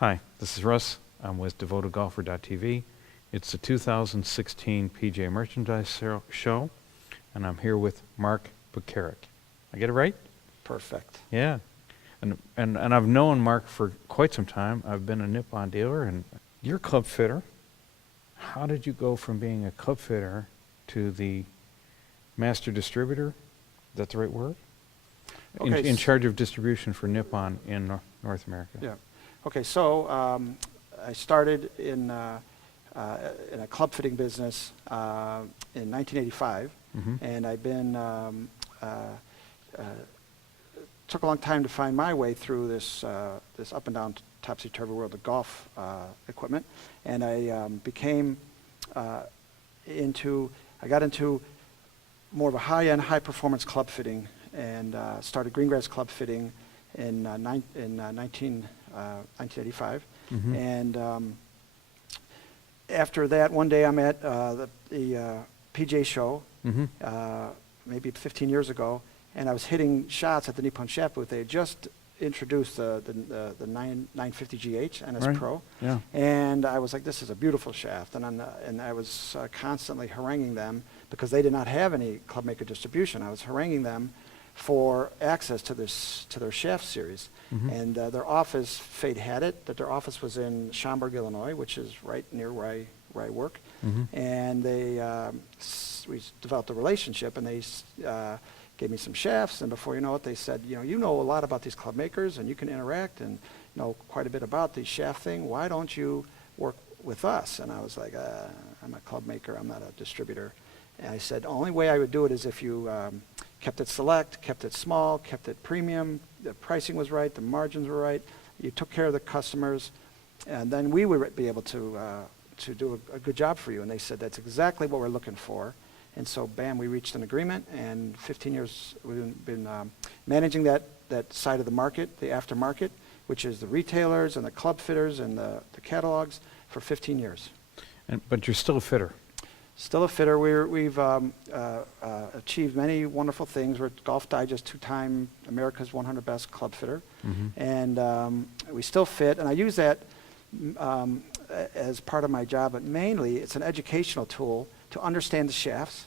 Hi, this is Russ. I'm with DevotedGolfer.tv. It's the 2016 PGA Merchandise Show, and I'm here with Mark Pekarek. I get it right? Perfect. Yeah. And I've known Mark for quite some time. I've been a Nippon dealer, and you're a club fitter. How did you go from being a club fitter to the master distributor? Is that the right word? Okay, In charge of distribution for Nippon in North America. Yeah. Okay, so I started in a club fitting business in 1985, and I've been took a long time to find my way through this this up and down topsy-turvy world of golf equipment, and I got into more of a high-end, high-performance club fitting, and started Greengrass Club Fitting in 1985. And after that, one day I'm at the PGA Show, maybe 15 years ago, and I was hitting shots at the Nippon Shaft booth. They had just introduced the 950 GH NS Pro, and I was like, this is a beautiful shaft, and I was constantly haranguing them because they did not have any club maker distribution. I was haranguing them for access to their shaft series, and their office, fate had it that their office was in Schaumburg, Illinois, which is right near where I work, and we developed a relationship, and they gave me some shafts, and before you know it, they said, you know a lot about these club makers, and you can interact and know quite a bit about the shaft thing. Why don't you work with us? And I was like, I'm a club maker, I'm not a distributor. And I said, the only way I would do it is if you kept it select, kept it small, kept it premium, the pricing was right, the margins were right, you took care of the customers, and then we would be able to do a good job for you. And they said, that's exactly what we're looking for. And so, bam, we reached an agreement, and 15 years we've been managing that side of the market, the aftermarket, which is the retailers and the club fitters and the catalogs, for 15 years. But you're still a fitter. Still a fitter. We've achieved many wonderful things. We're Dolf Digest 2-time America's 100 Best Club Fitter. And we still fit, and I use that as part of my job, but mainly it's an educational tool to understand the shafts,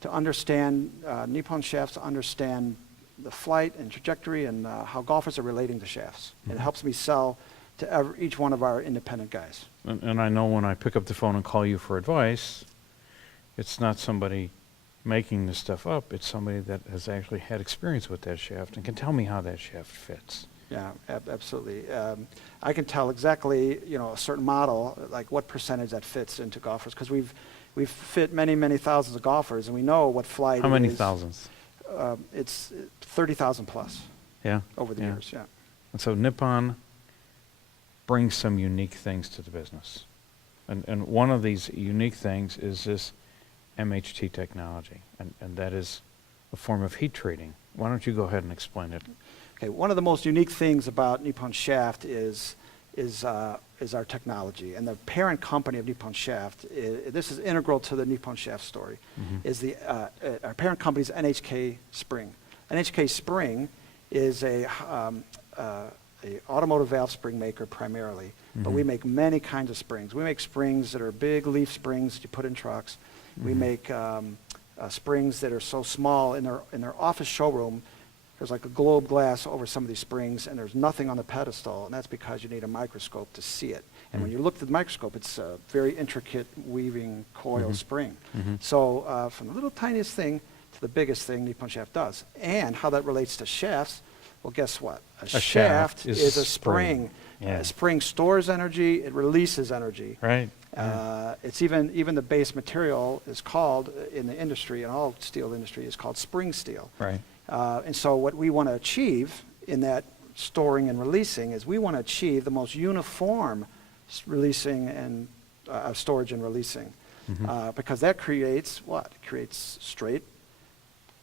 to understand Nippon shafts, to understand the flight and trajectory and how golfers are relating to shafts. It helps me sell to each one of our independent guys. And I know when I pick up the phone and call you for advice, it's not somebody making this stuff up. It's somebody that has actually had experience with that shaft and can tell me how that shaft fits. Yeah, absolutely. I can tell exactly, a certain model, like what percentage that fits into golfers, because we've fit many, many thousands of golfers, and we know what flight it is. How many thousands? It's 30,000 plus. Yeah. Over the years, yeah. And so Nippon brings some unique things to the business. And one of these unique things is this MHT technology, and that is a form of heat treating. Why don't you go ahead and explain it? Okay, one of the most unique things about Nippon Shaft is our technology, and the parent company of Nippon Shaft, this is integral to the Nippon Shaft story, is our parent company is NHK Spring. NHK Spring is a automotive valve spring maker primarily, but we make many kinds of springs. We make springs that are big leaf springs that you put in trucks. We make springs that are so small in their office showroom. There's like a globe glass over some of these springs, and there's nothing on the pedestal, and that's because you need a microscope to see it. And when you look at the microscope, it's a very intricate weaving coil spring. So from the little tiniest thing to the biggest thing Nippon Shaft does. And how that relates to shafts, well, guess what? A shaft is a spring. Yeah. A spring stores energy, it releases energy. Right. It's even the base material is called, in the industry, in all steel industry, is called spring steel. Right. And so what we want to achieve in that storing and releasing is we want to achieve the most uniform releasing and storage and releasing, because that creates what? It creates straight,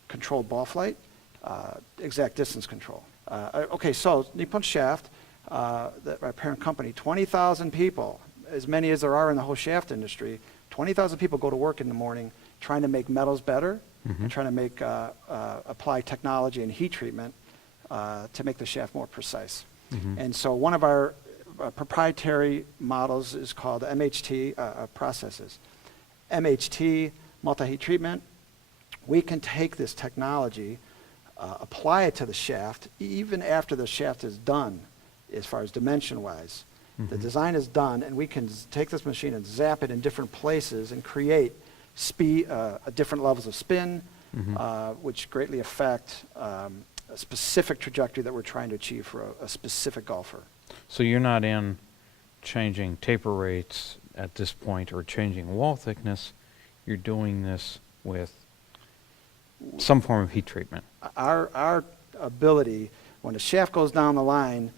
controlled ball flight, exact distance control. Okay, so Nippon Shaft, our parent company, 20,000 people, as many as there are in the whole shaft industry, 20,000 people go to work in the morning trying to make metals better, and trying to make apply technology and heat treatment to make the shaft more precise. And so one of our proprietary models is called MHT processes. MHT, multi-heat treatment. We can take this technology, apply it to the shaft, even after the shaft is done, as far as dimension-wise. The design is done, and we can take this machine and zap it in different places and create speed, different levels of spin, which greatly affect a specific trajectory that we're trying to achieve for a specific golfer. So you're not in changing taper rates at this point or changing wall thickness. You're doing this with some form of heat treatment. Our ability, when the shaft goes down the line,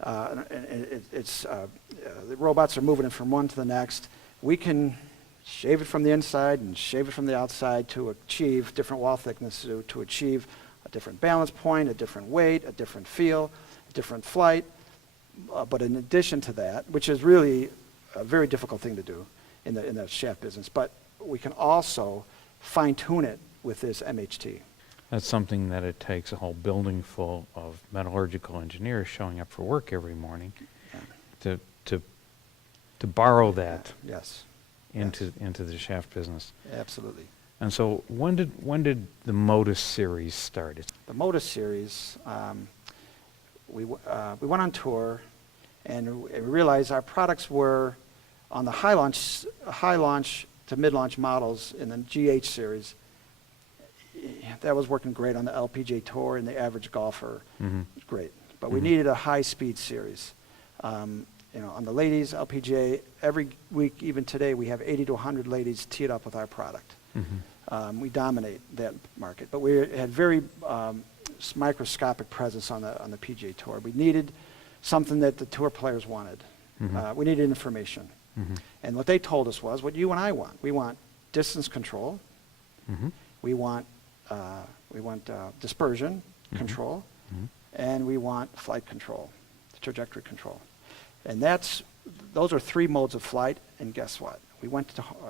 the robots are moving it from one to the next. We can shave it from the inside and shave it from the outside to achieve different wall thickness, to achieve a different balance point, a different weight, a different feel, a different flight. But in addition to that, which is really a very difficult thing to do in the shaft business, but we can also fine-tune it with this MHT. That's something that it takes a whole building full of metallurgical engineers showing up for work every morning to borrow that Yes. into the shaft business. Absolutely. And so when did the Modus series start? The Modus series, we went on tour, and we realized our products were on the high launch to mid-launch models in the GH series. That was working great on the LPGA Tour and the average golfer. Great. But we needed a high-speed series. On the ladies, LPGA, every week, even today, we have 80 to 100 ladies teed up with our product. We dominate that market. But we had very microscopic presence on the PGA Tour. We needed something that the tour players wanted. We needed information. And what they told us was what you and I want. We want distance control. We want dispersion control, and we want flight control, trajectory control. And those are three modes of flight, and guess what? We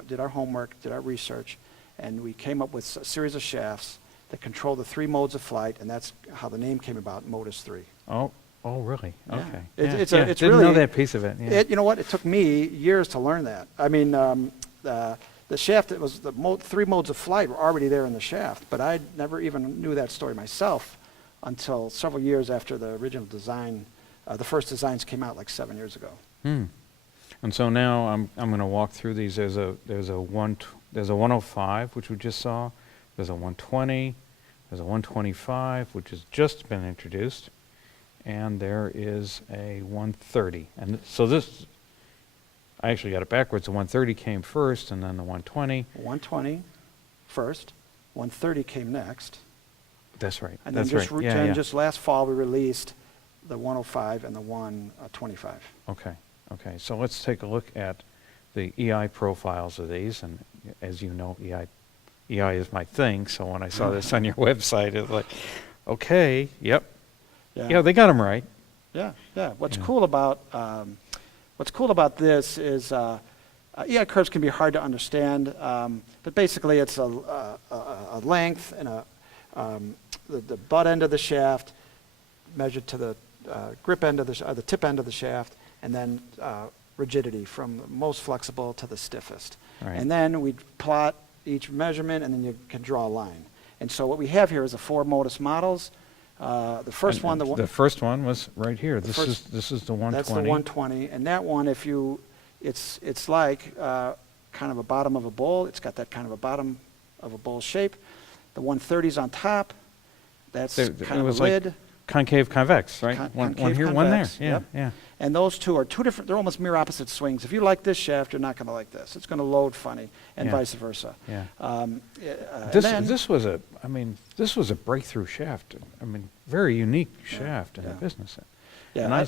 did our homework, did our research, and we came up with a series of shafts that control the three modes of flight, and that's how the name came about, Modus 3. Oh, really? Yeah. Okay. It's didn't really, know that piece of it. Yeah. You know what? It took me years to learn that. I mean, the shaft, it was three modes of flight were already there in the shaft, but I never even knew that story myself until several years after the original design. The first designs came out like 7 years ago. And so now I'm going to walk through these. There's a 105, which we just saw. There's a 120. There's a 125, which has just been introduced, and there is a 130. And so this, I actually got it backwards. The 130 came first, and then the 120. 120 first, 130 came next. That's right. And That's then right. just last fall we released the 105 and the 125. Okay. So let's take a look at the EI profiles of these. And as you know, EI is my thing. So when I saw this on your website, it was like, okay, yep. Yeah, they got them right. Yeah. What's cool about this is EI curves can be hard to understand, but basically it's a length and the butt end of the shaft measured to the grip end of the tip end of the shaft, and then rigidity from the most flexible to the stiffest. Right. And then we plot each measurement, and then you can draw a line. And so what we have here is the 4 Modus models. The first one, the first one was right here. This is the 120. That's the 120, and that one, it's like kind of a bottom of a bowl. It's got that kind of a bottom of a bowl shape. The 130's on top. That's kind of a lid. Like concave, convex, right? One here, convex, one there. yep. Yeah. And those two are two different. They're almost mirror opposite swings. If you like this shaft, you're not going to like this. It's going to load funny, and vice versa. Yeah. This was a breakthrough shaft. I mean, very unique shaft in the business. Yeah. And I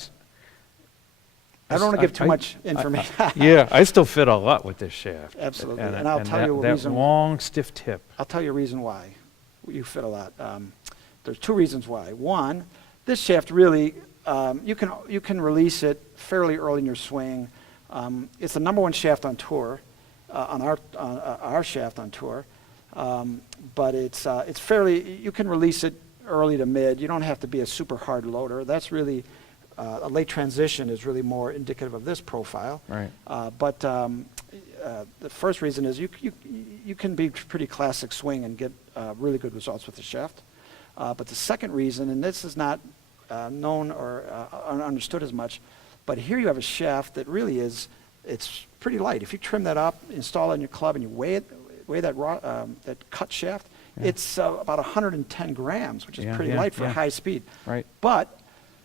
don't want to give too much information. I still fit a lot with this shaft. Absolutely. And I'll tell you a that reason. long, stiff tip. I'll tell you a reason why you fit a lot. There's 2 reasons why. One, this shaft really, you can release it fairly early in your swing. It's the #1 shaft on tour, on our shaft on tour. But it's fairly, you can release it early to mid. You don't have to be a super hard loader. That's really a late transition is really more indicative of this profile. Right. But the first reason is you can be pretty classic swing and get really good results with the shaft. But the second reason, and this is not known or understood as much, but here you have a shaft that really is, it's pretty light. If you trim that up, install it in your club, and you weigh that that cut shaft, it's about 110 grams, which is pretty light for high speed. Right. But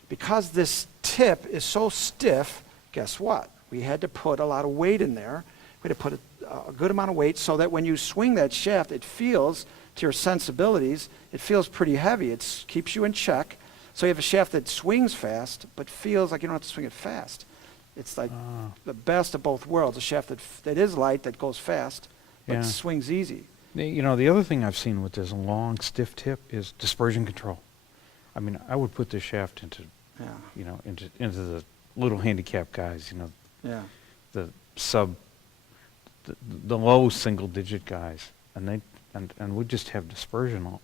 because this tip is so stiff, guess what? We had to put a lot of weight in there. We had to put a good amount of weight so that when you swing that shaft, it feels, to your sensibilities, it feels pretty heavy. It keeps you in check. So you have a shaft that swings fast, but feels like you don't have to swing it fast. It's like the best of both worlds, a shaft that is light, that goes fast, but swings easy. You know, the other thing I've seen with this long, stiff tip is dispersion control. I mean, I would put this shaft into, you know, into the little handicap guys, you know, the low single-digit guys, and we'd just have dispersion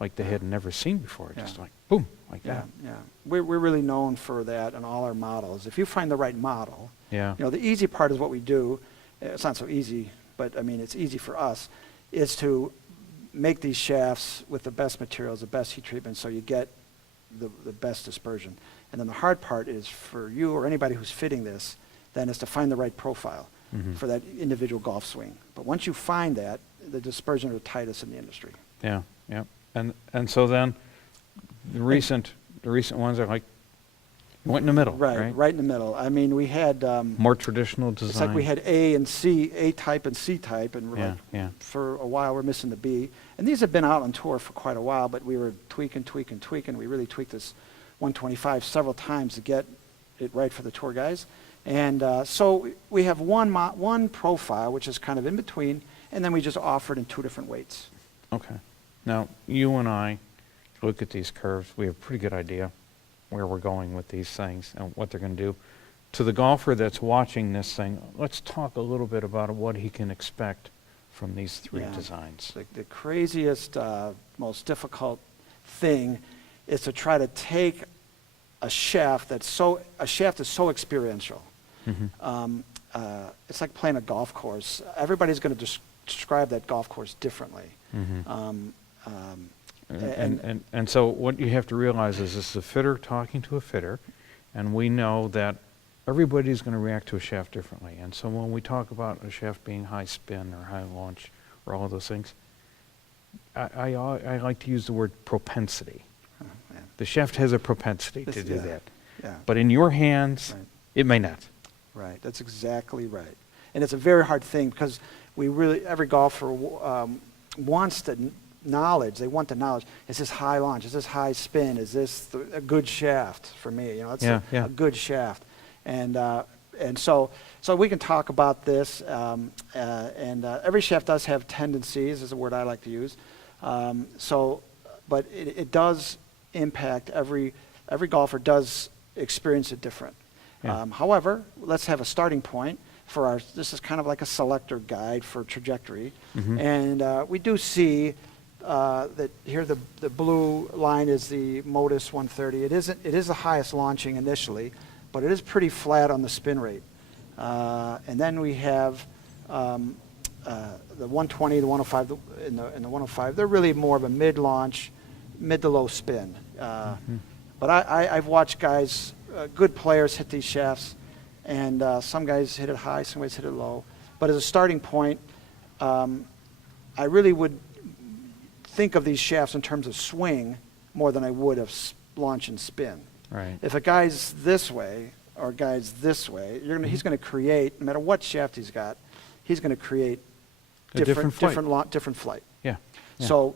like they had never seen before, just like boom, like that. Yeah, we're really known for that in all our models. If you find the right model, you know, the easy part is what we do. It's not so easy, but I mean, it's easy for us, is to make these shafts with the best materials, the best heat treatment, so you get the best dispersion. And then the hard part is for you or anybody who's fitting this, then is to find the right profile for that individual golf swing. But once you find that, the dispersion are the tightest in the industry. Yeah. And so then the recent ones are like, you went in the middle, right? Right in the middle. I mean, we had more traditional design. It's like we had A and C, A type and C type, and we're for a while we're missing the B. And these have been out on tour for quite a while, but we were tweaking. We really tweaked this 125 several times to get it right for the tour guys. And so we have one profile, which is kind of in between, and then we just offer it in two different weights. Okay. Now, you and I look at these curves. We have a pretty good idea where we're going with these things and what they're going to do. To the golfer that's watching this thing, let's talk a little bit about what he can expect from these three designs. The craziest, most difficult thing is to try to take a shaft that's so experiential. It's like playing a golf course. Everybody's going to describe that golf course differently. And so what you have to realize is this is a fitter talking to a fitter, and we know that everybody's going to react to a shaft differently. And so when we talk about a shaft being high spin or high launch or all of those things, I like to use the word propensity. The shaft has a propensity to do that. But in your hands, it may not. Right, that's exactly right. And it's a very hard thing because every golfer wants the knowledge. They want the knowledge. Is this high launch? Is this high spin? Is this a good shaft for me? You know, it's a good shaft. And so we can talk about this. Every shaft does have tendencies, is a word I like to use. But it does impact every golfer does experience it different. However, let's have a starting point for this is kind of like a selector guide for trajectory. And we do see that here the blue line is the Modus 130. It is the highest launching initially, but it is pretty flat on the spin rate. And then we have the 120, the 105, and the 105. They're really more of a mid-launch, mid to low spin. But I've watched guys, good players hit these shafts, and some guys hit it high, some guys hit it low. But as a starting point, I really would think of these shafts in terms of swing more than I would of launch and spin. Right. If a guy's this way or a guy's this way, he's going to create, no matter what shaft he's got, he's going to create different flight. Yeah. So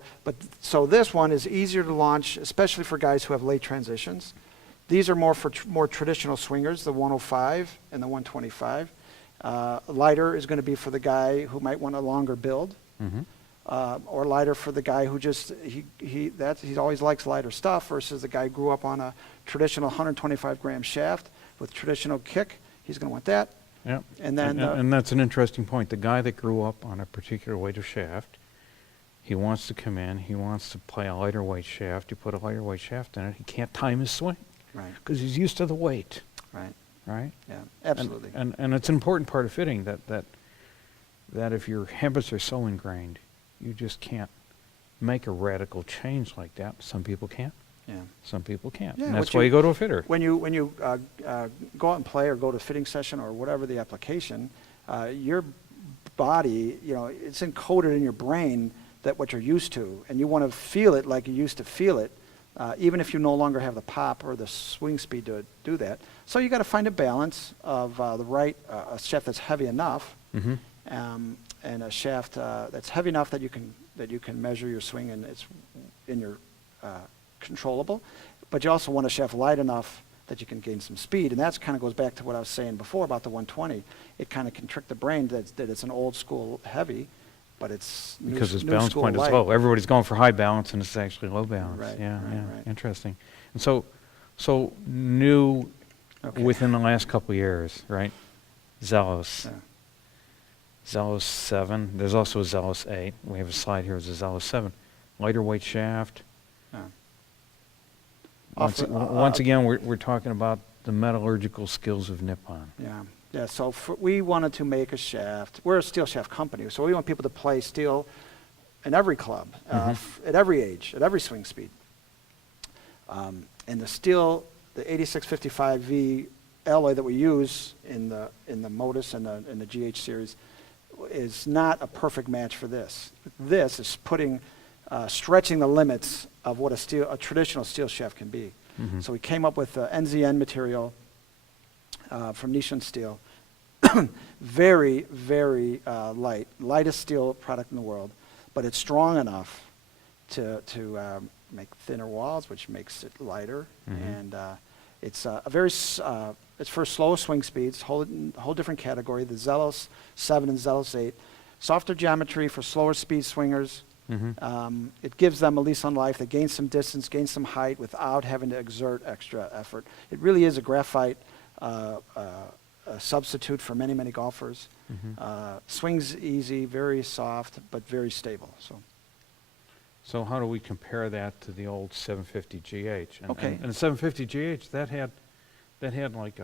this one is easier to launch, especially for guys who have late transitions. These are more for more traditional swingers, the 105 and the 125. Lighter is going to be for the guy who might want a longer build, or lighter for the guy who just he always likes lighter stuff versus the guy who grew up on a traditional 125 gram shaft with traditional kick. He's going to want that. Yeah. And then and that's an interesting point. The guy that grew up on a particular weight of shaft, he wants to come in. He wants to play a lighter weight shaft. You put a lighter weight shaft in it. He can't time his swing. Right. Because he's used to the weight, Right. right? Yeah. Absolutely. And it's an important part of fitting that if your habits are so ingrained, you just can't make a radical change like that. Some people can. Yeah. Some people can't. Yeah, And that's what why you- you go to a fitter. When you go out and play or go to a fitting session or whatever the application, your body, it's encoded in your brain that what you're used to, and you want to feel it like you used to feel it, even if you no longer have the pop or the swing speed to do that. So you got to find a balance of the right a shaft that's heavy enough, Mm-hmm. and a shaft that's heavy enough that you can measure your swing and it's in your controllable, but you also want a shaft light enough that you can gain some speed, and that kind of goes back to what I was saying before about the 120. It kind of can trick the brain that it's an old school heavy, but it's Because its new balance school point is light. low. Everybody's going for high balance, and it's actually low balance. Right, Yeah, right, yeah. right. Interesting. And so new Okay. within the last couple of years, right? Zelos. Yeah. Zelos 7. There's also a Zelos 8. We have a slide here as a Zelos 7. Lighter weight shaft. Yeah. Once again, we're talking about the metallurgical skills of Nippon. Yeah, yeah. So we wanted to make a shaft. We're a steel shaft company, so we want people to play steel in every club, at every age, at every swing speed. And the steel, the 8655V alloy that we use in the Modus and the GH series, is not a perfect match for this. This is stretching the limits of what a traditional steel shaft can be. Mhm. So we came up with the NZN material from Nissan Steel. Very, very light. Lightest steel product in the world, but it's strong enough to make thinner walls, which makes it lighter. Mhm. And it's it's for slow swing speeds, whole different category. The Zelos 7 and Zelos 8. Softer geometry for slower speed swingers. Mhm. It gives them a lease on life. They gain some distance, gain some height without having to exert extra effort. It really is a graphite a substitute for many, many golfers. Mhm. Swings easy, very soft, but very stable. So how do we compare that to the old 750 GH? Okay. And the 750 GH, that had like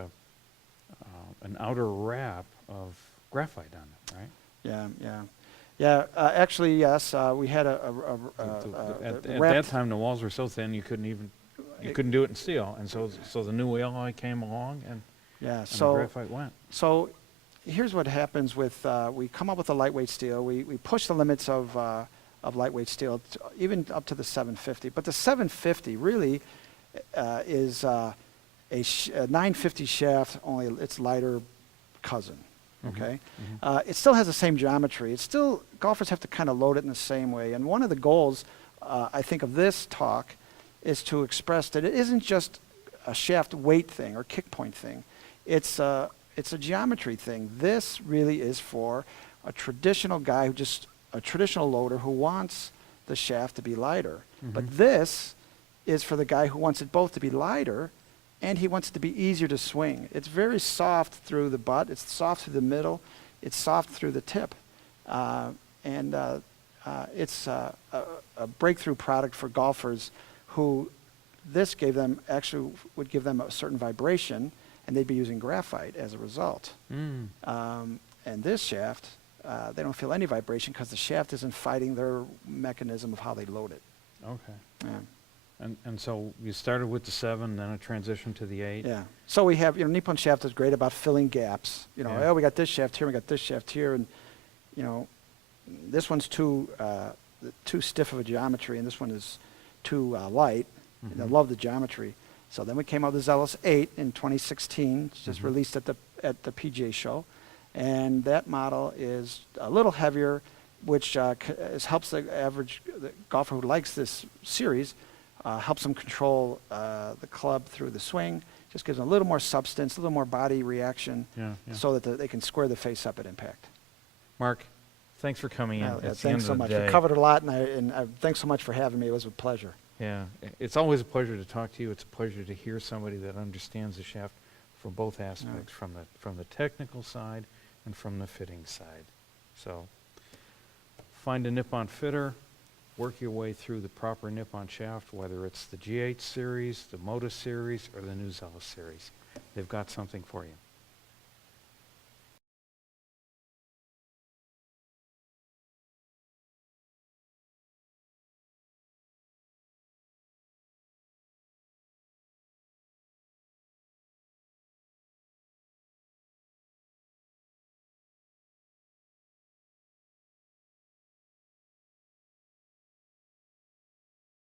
an outer wrap of graphite on it, right? Yeah. Actually, yes. We had At wrapped- that time, the walls were so thin you couldn't do it in steel, and so the new alloy came along, and Yeah. the graphite went. So here's what happens with we come up with a lightweight steel. We push the limits of lightweight steel even up to the 750. But the 750 really is a 950 shaft, only its lighter cousin. Okay, it still has the same geometry. It's still, golfers have to kind of load it in the same way. And one of the goals, I think, of this talk is to express that it isn't just a shaft weight thing or kick point thing. It's a geometry thing. This really is for a traditional guy a traditional loader who wants the shaft to be lighter. But this is for the guy who wants it both to be lighter and he wants it to be easier to swing. It's very soft through the butt. It's soft through the middle. It's soft through the tip. It's a breakthrough product for golfers who this would give them a certain vibration, and they'd be using graphite as a result. And this shaft, they don't feel any vibration because the shaft isn't fighting their mechanism of how they load it. Okay. Yeah. And so you started with the 7, then a transition to the 8. Yeah. So we have, Nippon Shaft is great about filling gaps. Yeah. Oh, we got this shaft here, we got this shaft here, and this one's too stiff of a geometry, and this one is too light. And I love the geometry. So then we came out with the Zelos 8 in 2016, just released at the PGA Show, and that model is a little heavier, which helps the average golfer who likes this series. Helps them control the club through the swing, just gives them a little more substance, a little more body reaction, so that they can square the face up at impact. Mark, thanks for coming in. It's the end Thanks so of the much. day. We covered a lot, and thanks so much for having me. It was a pleasure. Yeah, it's always a pleasure to talk to you. It's a pleasure to hear somebody that understands the shaft from both aspects, from the technical side and from the fitting side. So find a Nippon fitter, work your way through the proper Nippon shaft, whether it's the GH series, the Modus series, or the new Zelos series. They've got something for you.